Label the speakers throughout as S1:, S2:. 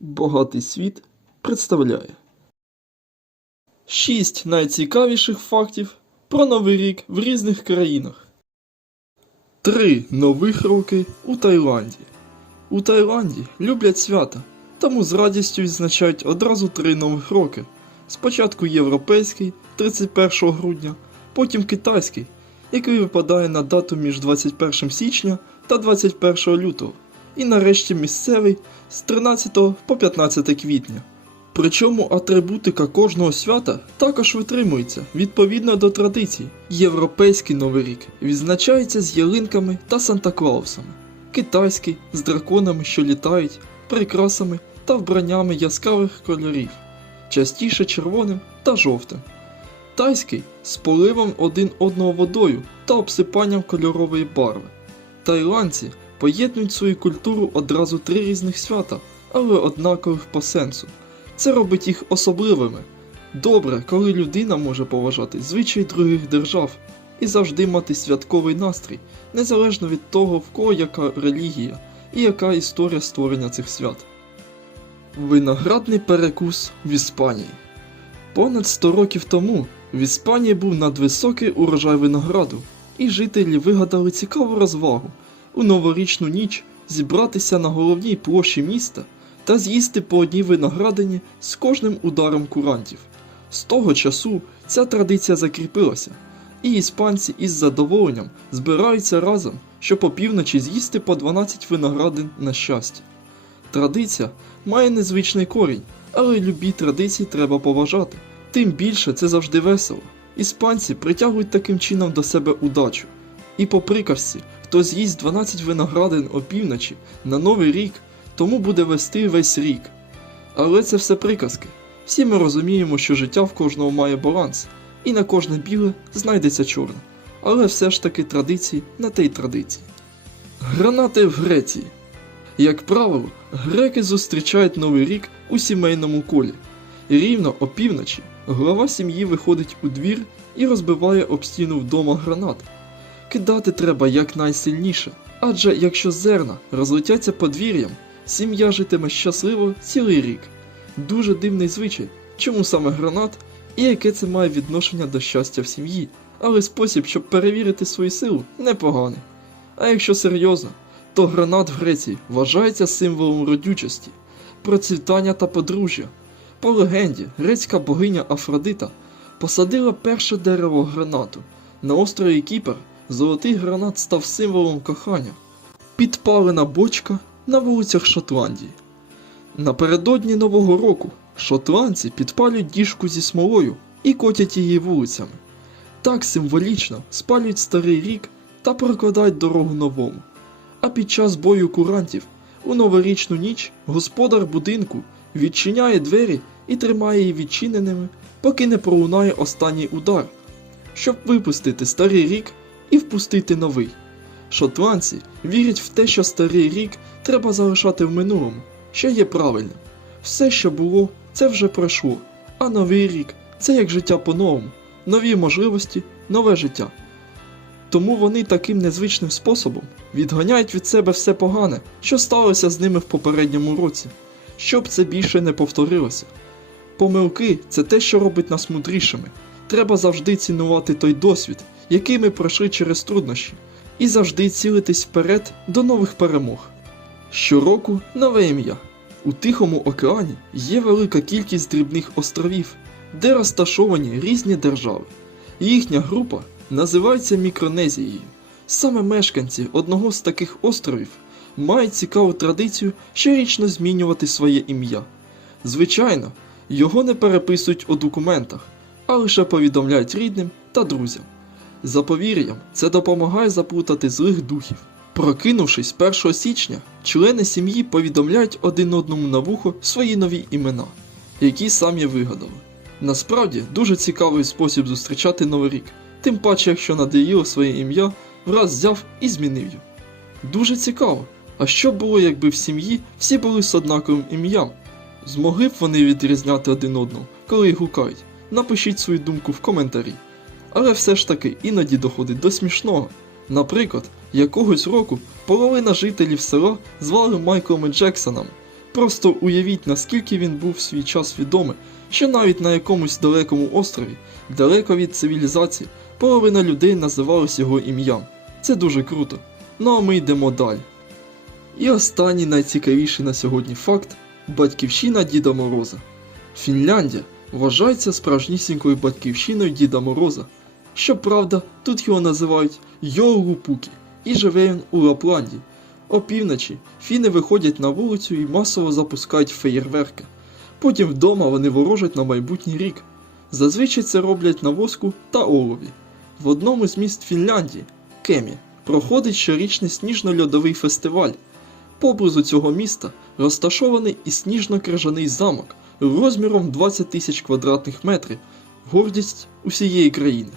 S1: Богатий світ представляє шість найцікавіших фактів про Новий рік в різних країнах. Три нових роки у Таїланді. У Таїланді люблять свята, тому з радістю відзначають одразу три нових роки. Спочатку європейський 31 грудня, потім китайський, який випадає на дату між 21 січня та 21 лютого, і нарешті місцевий з 13 по 15 квітня. Причому атрибутика кожного свята також витримується відповідно до традицій. Європейський новий рік відзначається з ялинками та Санта-Клаусами, китайський з драконами, що літають, прикрасами та вбраннями яскравих кольорів, частіше червоним та жовтим. Тайський з поливом один одного водою та обсипанням кольорової барви. Таїландці поєднують свою культуру одразу три різних свята, але однакових по сенсу. Це робить їх особливими. Добре, коли людина може поважати звичаї других держав і завжди мати святковий настрій, незалежно від того, в кого яка релігія і яка історія створення цих свят. Виноградний перекус в Іспанії. Понад 100 років тому в Іспанії був надвисокий урожай винограду, і жителі вигадали цікаву розвагу у новорічну ніч зібратися на головній площі міста та з'їсти по одній виноградині з кожним ударом курантів. З того часу ця традиція закріпилася, і іспанці із задоволенням збираються разом, щоб опівночі з'їсти по 12 виноградин на щастя. Традиція має незвичний корінь, але любі традиції треба поважати. Тим більше це завжди весело. Іспанці притягують таким чином до себе удачу. І по приказці, хто з'їсть 12 виноградин опівночі на новий рік, тому буде вести весь рік. Але це все приказки. Всі ми розуміємо, що життя в кожного має баланс, і на кожне біле знайдеться чорне. Але все ж таки традиції на те й традиції. Гранати в Греції. Як правило, греки зустрічають Новий рік у сімейному колі. Рівно опівночі глава сім'ї виходить у двір і розбиває об стіну вдома гранат. Кидати треба якнайсильніше, адже якщо зерна розлетяться подвір'ям, сім'я житиме щасливо цілий рік. Дуже дивний звичай, чому саме гранат і яке це має відношення до щастя в сім'ї, але спосіб, щоб перевірити свою силу, непоганий. А якщо серйозно, то гранат в Греції вважається символом родючості, процвітання та подружжя. По легенді, грецька богиня Афродита посадила перше дерево гранату. На острові Кіпр золотий гранат став символом кохання. Підпалена бочка на вулицях Шотландії. Напередодні Нового року шотландці підпалюють діжку зі смолою і котять її вулицями. Так символічно спалюють старий рік та прокладають дорогу новому. А під час бою курантів у новорічну ніч господар будинку відчиняє двері і тримає її відчиненими, поки не пролунає останній удар, щоб випустити старий рік і впустити новий. Шотландці вірять в те, що старий рік треба залишати в минулому, що є правильним. Все, що було, це вже пройшло, а новий рік це як життя по-новому, нові можливості, нове життя. Тому вони таким незвичним способом відганяють від себе все погане, що сталося з ними в попередньому році, щоб це більше не повторилося. Помилки це те, що робить нас мудрішими. Треба завжди цінувати той досвід, який ми пройшли через труднощі, і завжди цілитись вперед до нових перемог. Щороку нове ім'я. У Тихому океані є велика кількість дрібних островів, де розташовані різні держави. Їхня група називається Мікронезією. Саме мешканці одного з таких островів мають цікаву традицію щорічно змінювати своє ім'я. Звичайно, його не переписують у документах, а лише повідомляють рідним та друзям. За повір'ям, це допомагає заплутати злих духів. Прокинувшись 1 січня, члени сім'ї повідомляють один одному на вухо свої нові імена, які самі вигадали. Насправді дуже цікавий спосіб зустрічати новий рік, тим паче, якщо надоїло своє ім'я, враз взяв і змінив його. Дуже цікаво. А що було, якби в сім'ї всі були з однаковим ім'ям? Змогли б вони відрізняти один одного, коли гукають? Напишіть свою думку в коментарі. Але все ж таки іноді доходить до смішного. Наприклад, якогось року половина жителів села звали Майклами Джексонами, Просто уявіть, наскільки він був в свій час відомий, що навіть на якомусь далекому острові, далеко від цивілізації, половина людей називалась його ім'ям. Це дуже круто. Ну а ми йдемо далі. І останній найцікавіший на сьогодні факт батьківщина Діда Мороза. Фінляндія вважається справжнісінькою батьківщиною Діда Мороза. Щоправда, тут його називають Йоулупукі, і живе він у Лапландії. Опівночі фіни виходять на вулицю і масово запускають феєрверки. Потім вдома вони ворожать на майбутній рік. Зазвичай це роблять на воску та олові. В одному з міст Фінляндії, Кемі, проходить щорічний сніжно-льодовий фестиваль. Поблизу цього міста розташований і сніжно-крижаний замок розміром 20 тисяч квадратних метрів, гордість усієї країни.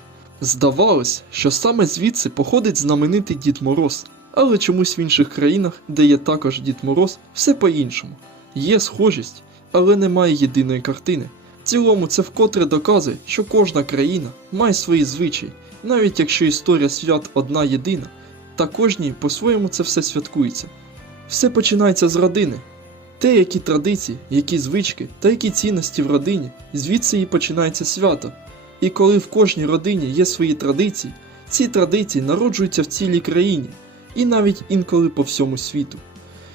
S1: Здавалось, що саме звідси походить знаменитий Дід Мороз, але чомусь в інших країнах, де є також Дід Мороз, все по-іншому. Є схожість, але немає єдиної картини. В цілому це вкотре доказує, що кожна країна має свої звичаї, навіть якщо історія свят одна єдина, та кожній по-своєму це все святкується. Все починається з родини. Те, які традиції, які звички та які цінності в родині, звідси і починається свято. І коли в кожній родині є свої традиції, ці традиції народжуються в цілій країні і навіть інколи по всьому світу.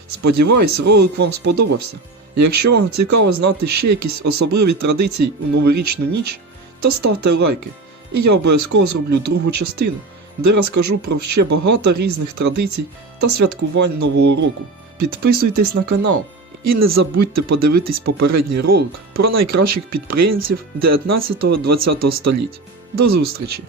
S1: Сподіваюсь, ролик вам сподобався. Якщо вам цікаво знати ще якісь особливі традиції у новорічну ніч, то ставте лайки, і я обов'язково зроблю другу частину, де розкажу про ще багато різних традицій та святкувань Нового року. Підписуйтесь на канал і не забудьте подивитись попередній ролик про найкращих підприємців 19-20 століть. До зустрічі!